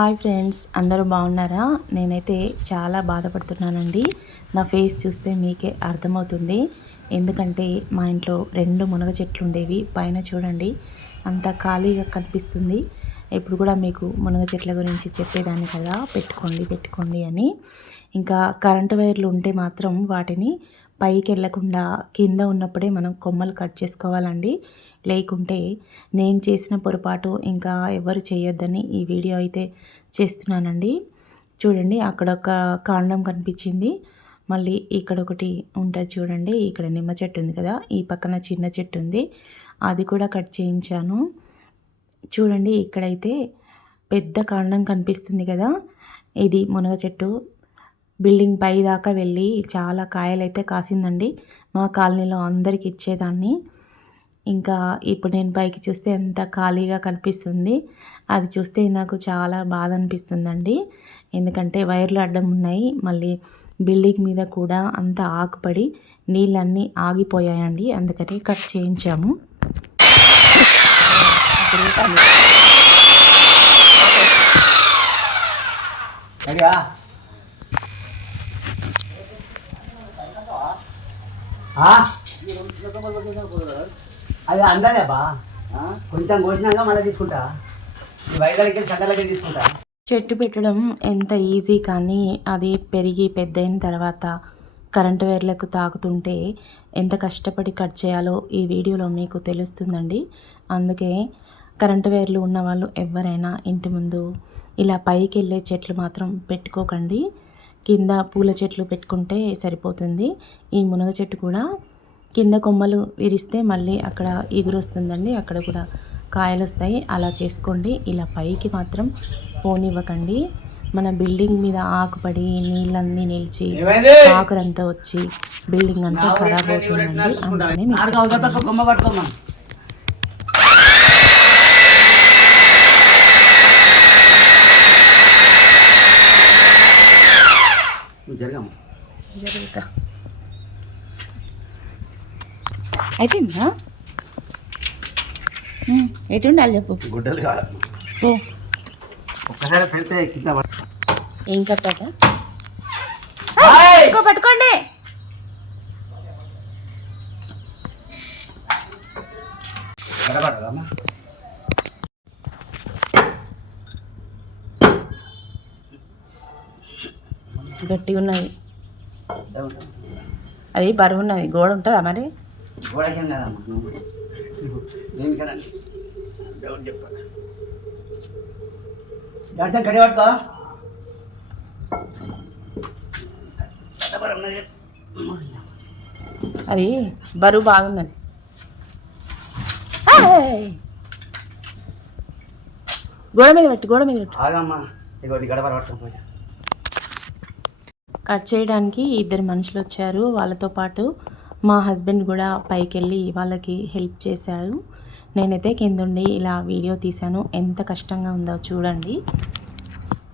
Hi friends అందరూ బాగున్నారా? నేనైతే చాలా బాధపడుతున్నానండి. నా ఫేస్ చూస్తే మీకే అర్థమవుతుంది. ఎందుకంటే మా ఇంట్లో రెండు మునగ చెట్లు ఉండేవి. పైన చూడండి అంత ఖాళీగా కనిపిస్తుంది. ఎప్పుడు కూడా మీకు మునగ చెట్ల గురించి చెప్పేదాన్ని కదా? పెట్టుకోండి పెట్టుకోండి అని. ఇంకా కరెంటు వైర్లు ఉంటే మాత్రం వాటిని పైకి వెళ్ళకుండా కింద ఉన్నప్పుడే మనం కొమ్మలు కట్ చేసుకోవాలండి. లేకుంటే నేను చేసిన పొరపాటు ఇంకా ఎవరు చేయొద్దని ఈ వీడియో అయితే చేస్తున్నానండి. చూడండి అక్కడ ఒక కాండం కనిపించింది. మళ్ళీ ఇక్కడ ఒకటి ఉంటుంది చూడండి ఇక్కడ నిమ్మ చెట్టు ఉంది కదా ఈ పక్కన చిన్న చెట్టు ఉంది. అది కూడా కట్ చేయించాను. చూడండి ఇక్కడైతే పెద్ద కాండం కనిపిస్తుంది కదా ఇది మునగ చెట్టు. బిల్డింగ్ పై దాకా వెళ్ళి చాలా కాయలైతే కాసిందండి. మా కాలనీలో అందరికి ఇచ్చేదాన్ని. ఇంకా ఇప్పుడు నేను పైకి చూస్తే ఎంత ఖాళీగా కనిపిస్తుంది. అది చూస్తే నాకు చాలా బాధ అనిపిస్తుందండి. ఎందుకంటే వైర్లు అడ్డం ఉన్నాయి. మళ్ళీ బిల్డింగ్ మీద కూడా అంత ఆకుపడి నీళ్ళన్నీ ఆగిపోయాయండి. అందుకని కట్ చేయించాము. రెడీయా? అది అందదే బా. కొంచెం కోసినాక మళ్ళీ తీసుకుంటా. వైద్యులకి సండలకి తీసుకుంటా. చెట్టు పెట్టడం ఎంత ఈజీ కానీ అది పెరిగి పెద్దయిన తర్వాత కరెంటు వైర్లకు తాకుతుంటే ఎంత కష్టపడి కట్ చేయాలో ఈ వీడియోలో మీకు తెలుస్తుందండి. అందుకే కరెంటు వైర్లు ఉన్న వాళ్ళు ఎవరైనా ఇంటి ముందు ఇలా పైకి వెళ్ళే చెట్లు మాత్రం పెట్టుకోకండి. కింద పూల చెట్లు పెట్టుకుంటే సరిపోతుంది. ఈ మునగ చెట్టు కూడా కింద కొమ్మలు విరిస్తే మళ్ళీ అక్కడ ఎగురు వస్తుందండి అక్కడ కూడా కాయలు వస్తాయి అలా చేసుకోండి. ఇలా పైకి మాత్రం పోనివ్వకండి. మన బిల్డింగ్ మీద ఆకుపడి నీళ్ళన్నీ నిలిచి ఆకురంతా వచ్చి బిల్డింగ్ అంతా ఖరాబ్ అవుతుందండి. అందుకనే పట్టుకోమా జరగమ్మా. జరుగుతా. అయిపోయిందా? ఎటు ఉండాలి చెప్పు? గుడ్డలు కావాలి. ఓ ఒక్కసారి పెడితే కింద ఏం కట్టాక! ఇంకో పట్టుకోండి. కనబడదమ్మా గట్టిగా ఉన్నది. అది బరువు ఉన్నది. గోడ ఉంటుందా మరి? కడి పట్టుకో. అది బరువు బాగున్నది! గోడ మీద పెట్టి గోడ మీద పెట్టు. ఆగమ్మా. ఇగోటి గడపర పట్టుకోపోయా కట్ చేయడానికి ఇద్దరు మనుషులు వచ్చారు. వాళ్ళతో పాటు మా హస్బెండ్ కూడా పైకి వెళ్ళి వాళ్ళకి హెల్ప్ చేశాడు. నేనైతే కిందుండి ఇలా వీడియో తీశాను. ఎంత కష్టంగా ఉందో చూడండి.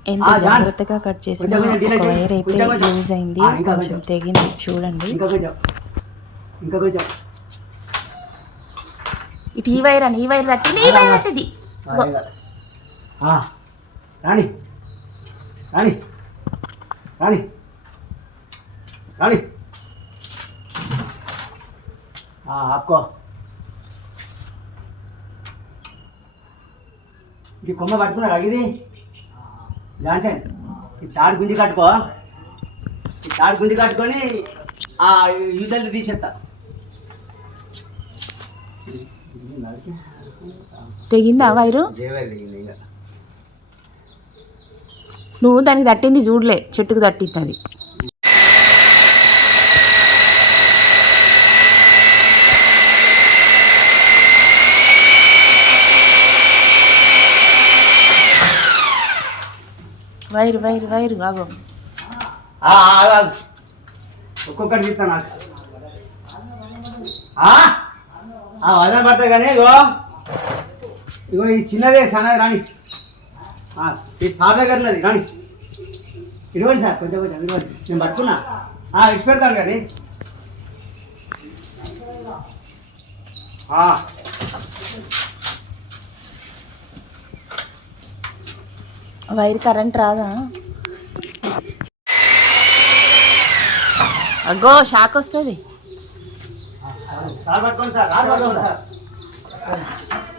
ఎంత. జాగ్రత్తగా కట్ చేసిన ఒక వైర్ అయితే. లూజ్ అయింది. కొంచెం. తెగింది. చూడండి. ఇటు ఈ వైర్ అని ఈ వైర్ కట్టింది ఈ వైర్. ఆ, రాణి. రాణి. రాణి. రాణి. ఆ, ఆపుకో. ఇది కొమ్మ పట్టుకున్నా ఇది. జాన్సన్ ఈ తాడు గుంజి కట్టుకో. ఈ తాడు గుంజి కట్టుకొని ఆ యూజల్ తీసేస్తా తెగిందా వైరు? నువ్వు దానికి తట్టింది చూడలే చెట్టుకు తట్టింది వైరు వైరు వైరు బాబు ఒక్కొక్కటి తీస్తా నాకు. వదన పడతా కానీ ఇగో. ఇగో ఇది చిన్నదే సన్నది రాణి. సార్ దగ్గర ఉన్నది రాణి. ఇడవండి సార్ కొంచెం కొంచెం ఇడవండి నేను పట్టుకున్నా. ఆ, ఇడిచి పెడతాను కానీ వైర్ కరెంట్ రాదా? అగ్గో షాక్ వస్తుంది.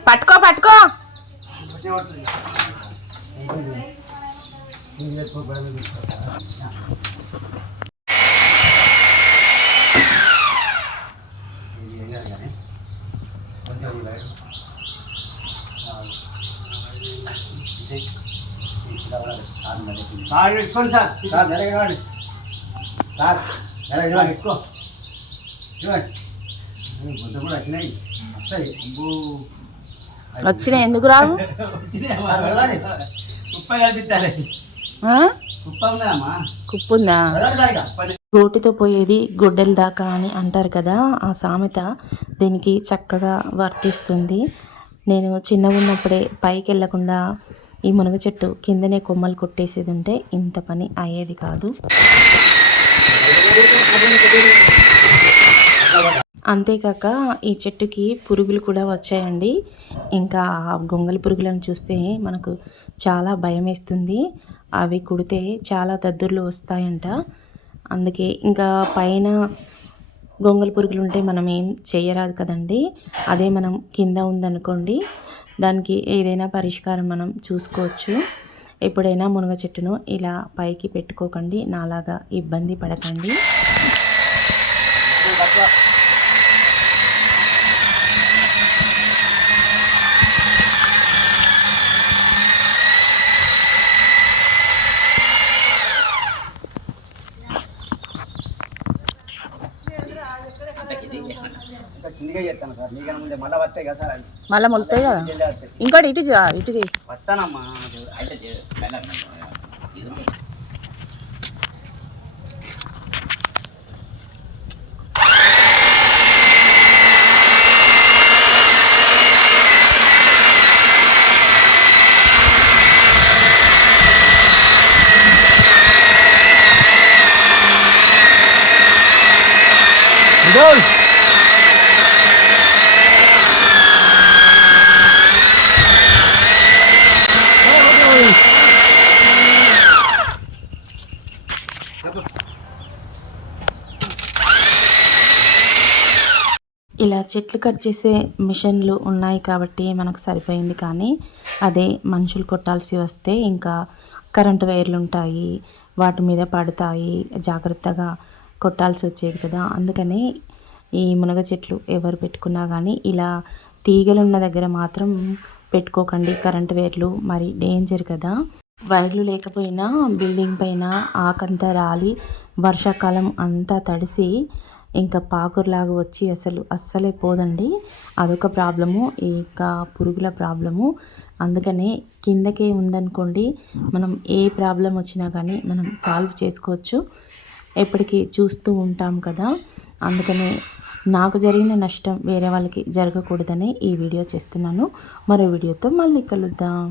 పట్టుకో పట్టుకో. Sir sir. సార్ జరగ ఇవ్వండి సార్ బుద్ధ కూడా వచ్చినాయి. వస్తాయి. అబ్బో. వచ్చినాయి. ఎందుకు రావు? కుప్ప కల్పిస్తారు? కుప్ప ఇక. పని గోటితో పోయేది గొడ్డలి దాకా అని అంటారు కదా ఆ సామెత దీనికి చక్కగా వర్తిస్తుంది. నేను చిన్నగా ఉన్నప్పుడే పైకి వెళ్ళకుండా ఈ మునగ చెట్టు కిందనే కొమ్మలు కొట్టేసేది ఉంటే ఇంత పని అయ్యేది కాదు. అంతేకాక ఈ చెట్టుకి పురుగులు కూడా వచ్చాయండి. ఇంకా ఆ గొంగలి పురుగులను చూస్తే మనకు చాలా భయం వేస్తుంది అవి కుడితే చాలా దద్దుర్లు వస్తాయంట. అందుకే ఇంకా పైన గొంగలి పురుగులు ఉంటే మనం ఏం చేయరాదు కదండి. అదే మనం కింద ఉందనుకోండి దానికి ఏదైనా పరిష్కారం మనం చూసుకోవచ్చు. ఎప్పుడైనా మునగ చెట్టును ఇలా పైకి పెట్టుకోకండి. నాలాగా ఇబ్బంది పడకండి. కిందిగా చేస్తాను సార్. నీకన్నా ముందే మళ్ళీ వస్తాయి కదా సార్ మళ్ళీ మొలుతాయి కదా? ఇంకోటి ఇటు ఇటు చేయి వస్తానమ్మా. ఇలా చెట్లు కట్ చేసే మిషన్లు ఉన్నాయి కాబట్టి మనకు సరిపోయింది కానీ అదే మనుషులు కొట్టాల్సి వస్తే ఇంకా కరెంటు వైర్లు ఉంటాయి వాటి మీద పడతాయి జాగ్రత్తగా కొట్టాల్సి వచ్చేది కదా. అందుకనే ఈ మునగ చెట్లు ఎవరు పెట్టుకున్నా కానీ ఇలా తీగలు ఉన్న దగ్గర మాత్రం పెట్టుకోకండి. కరెంటు వైర్లు మరి డేంజర్ కదా. వైర్లు లేకపోయినా బిల్డింగ్ పైన ఆకంతా రాలి వర్షాకాలం అంతా తడిసి ఇంకా పాకురులాగా వచ్చి అసలు అస్సలే పోదండి. అదొక ప్రాబ్లము ఇంకా పురుగుల ప్రాబ్లము. అందుకనే కిందకే ఉందనుకోండి మనం ఏ ప్రాబ్లం వచ్చినా కానీ మనం సాల్వ్ చేసుకోవచ్చు. ఎప్పటికీ చూస్తూ ఉంటాం కదా. అందుకనే నాకు జరిగిన నష్టం వేరే వాళ్ళకి జరగకూడదని ఈ వీడియో చేస్తున్నాను. మరో వీడియోతో మళ్ళీ కలుద్దాం.